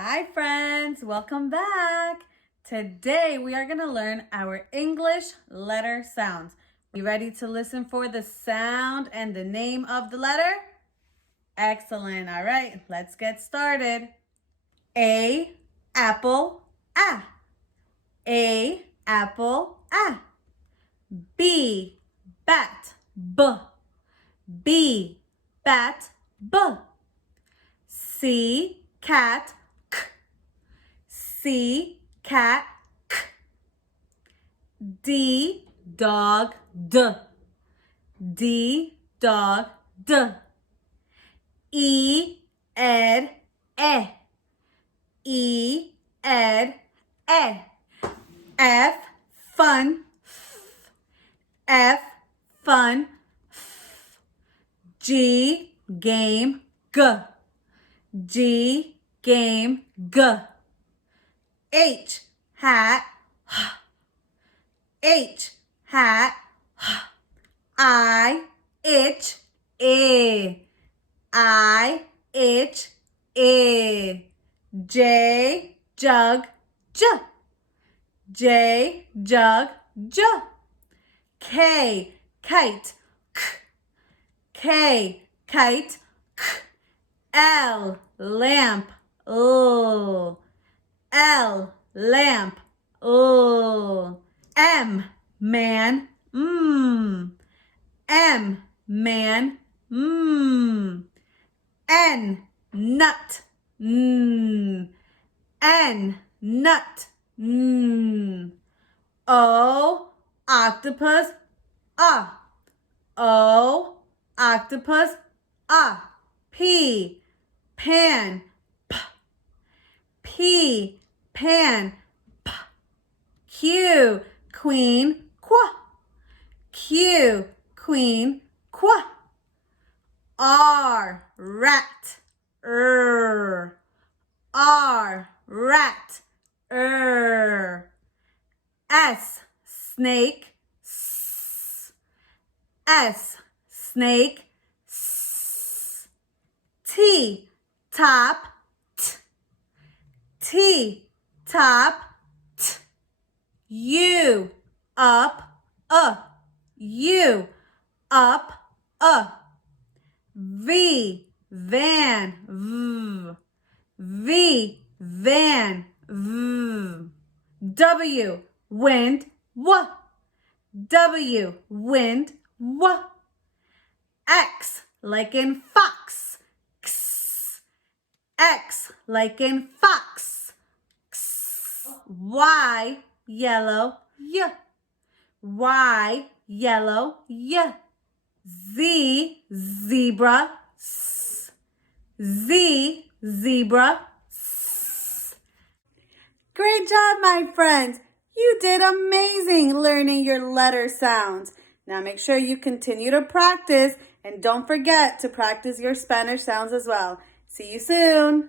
Hi friends, welcome back. Today we are going to learn our English letter sounds. You ready to listen for the sound and the name of the letter? Excellent. All right, let's get started. A, apple, A. A, apple, A. B, bat, B. B, bat, B. C, cat, K. C, cat, K. D, dog, D. D, dog, D. E, ed, E. E, ed, E. F, fun, F. F, fun, F. G, game, G. G, game, G. H, hat, H, hat, I, itch, I, itch, J, jug, J. J, jug, J. K, kite, K. K, kite, K. L, lamp, L. L, lamp, L. M, man, M, man, N, nut, N, nut, O, octopus, O, octopus, P, pan, P, pan, P. Q, queen, Qu. Q, queen, Qu. R, rat, R, rat, S, snake, S, snake, T, top, T, top, T. U, up, U, up, V, van, V, van, W, wind, W, wind, X, like in fox, X, like in fox, Y, yellow, Y, yellow, Z, zebra, Z, zebra, Great job, my friends. You did amazing learning your letter sounds. Now make sure you continue to practice and don't forget to practice your Spanish sounds as well. See you soon.